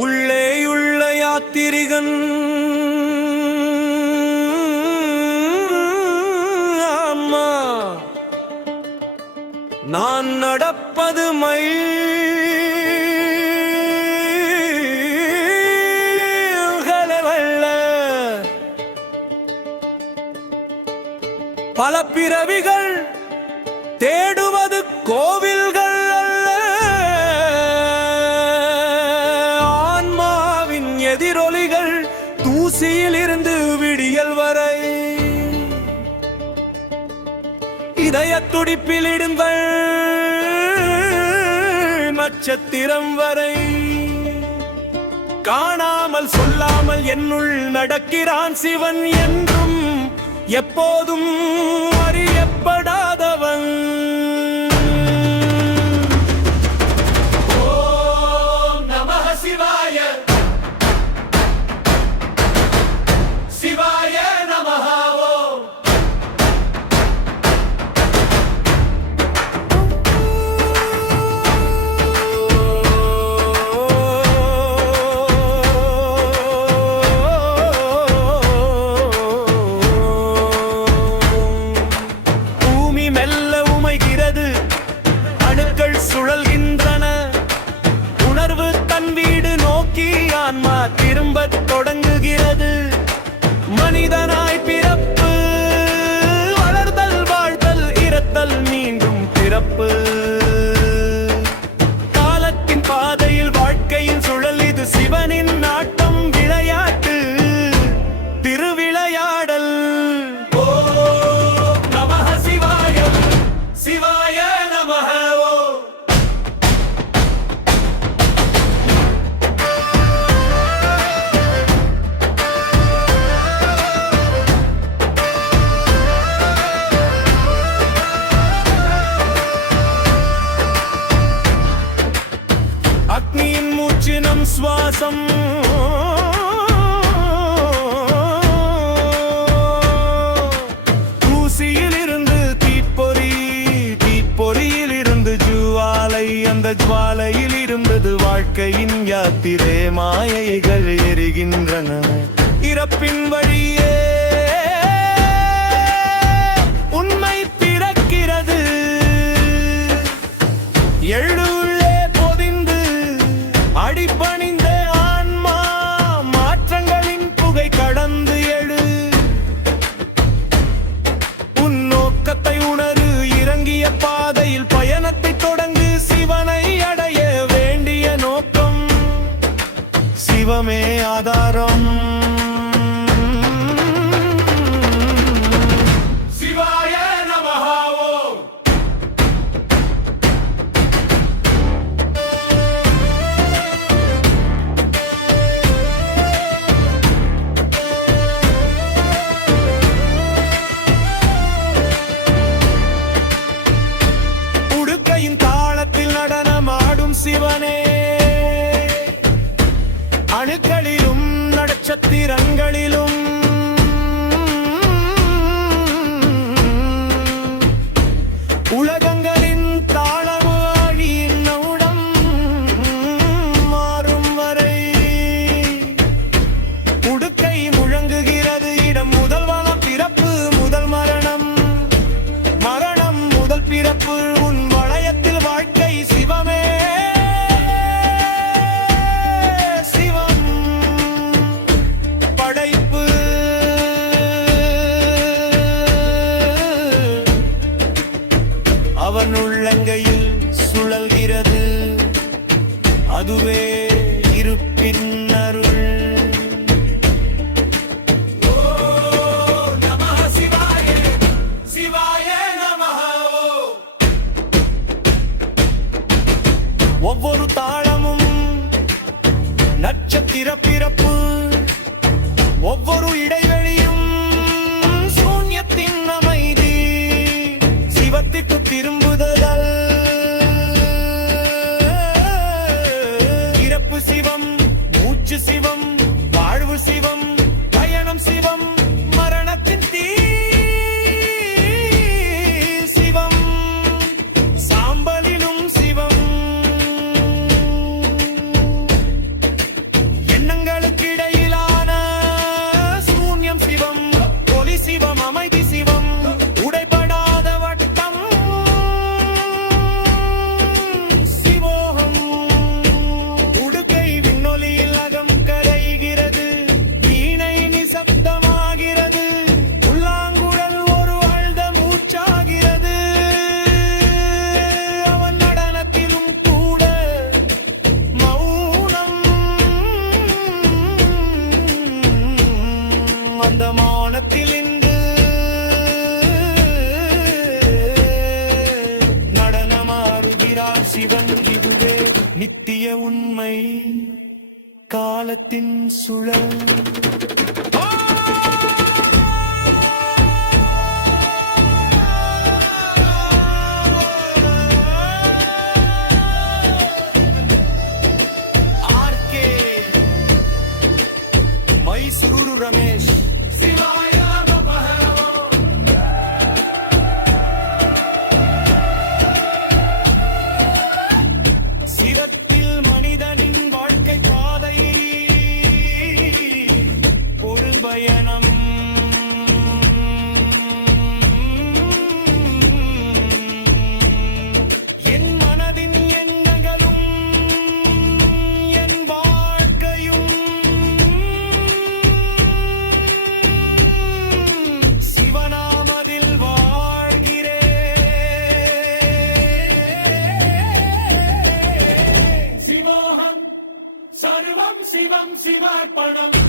உள்ளேயுள்ள யாத்திரிகன் அம்மா நான் நடப்பது மயில்களல்ல, பல பிறவிகள் தேடுவது கோவில்கள் அல்ல, ஆன்மாவின் எதிரொலிகள் தூசியில் இருந்து விடியல் வரை, இதய துடிப்பில் இடுங்கள் நட்சத்திரம் வரை, காணாமல் சொல்லாமல் என்னுள் நடக்கிறான் சிவன் என்றும் எப்போதும் அறியப்படாதவன். ஓம் நமः சிவாய, சிவாய நமः. ஓம் சுழல்கின்றன, உணர்வு தன் வீடு நோக்கி ஆன்மா திரும்பத் தொடங்குகிறது. மனிதனாய் பிறப்பு, வளர்தல், வாழ்தல், இறத்தல், மீண்டும் பிறப்பு. காலத்தின் பாதையில் வாழ்க்கையின் சுழல் இது, சிவனின் நாட்டம் விளையாட்டு திருவிளையாடல். ஓம் நமः சிவாய, சிவாய நமः. அக்னியின் மூச்சு நம் சுவாசம், தூசியில் இருந்து தீப்பொறி, தீப்பொறியில் இருந்து ஜுவாலை, அந்த ஜுவாலையில் இருந்தது வாழ்க்கையின் யாத்திரை. மாயைகள் எரிகின்றன இறப்பின் வழியே, உண்மை பிறக்கிறது. எழுள்ளே பொதிந்து அடிபணிந்த ஆன்மா, மாற்றங்களின் புகை கடந்து எழு. உன் நோக்கத்தை உணரு, இறங்கிய பாதையில் பயணத்தை தொடங்கு. சிவனை அடைய வேண்டிய நோக்கம், சிவமே ஆதாரம். சிவாய நமः. ஓம் உடுக்கையின் தாளத்தில் நடனமாடும் சிவனே, அணுக்களிலும் நட்சத்திரங்களிலும் உலகங்களின் தாளமாழியின் நவுடம் மாறும் வரை, உடுக்கை முழங்குகிறது இடம் முதல் வனம், பிறப்பு முதல் மரணம், மரணம் முதல் பிறப்பு. உன் வளையத்தில் வாழ்க்கை சிவமே சிவம், படைப்பு அவன் உள்ளங்கையில் சுழல்கிறது, அதுவே இருப்பின் அருள். ஓம் நமः சிவாய, சிவாய நமः. ஒவ்வொரு தாளமும் நட்சத்திர பிறப்பு, ஒவ்வொரு இடைவெளியும் சூன்யத்தின் அமைதி, சிவத்திற்கு திரும்புதல். இறப்பு சிவம், மூச்சு சிவம், வாழ்வு சிவம், பயணம் சிவம், மரணத்தின் தீ சிவம், சாம்பலிலும் சிவம். எட்டிய உண்மை காலத்தின் சுழல் மைசூரு ரமேஷ் சிவத்தில் மனிதனின் வாழ்க்கை பாதை ஒரு பயணம் என் மனதின் எண்ணங்களும் என் வாழ்க்கையும் சிவநாமதில் வாழ்கிறேன். சிவோகம் சர்வம் சிவம் சிவார்ப்பணம்.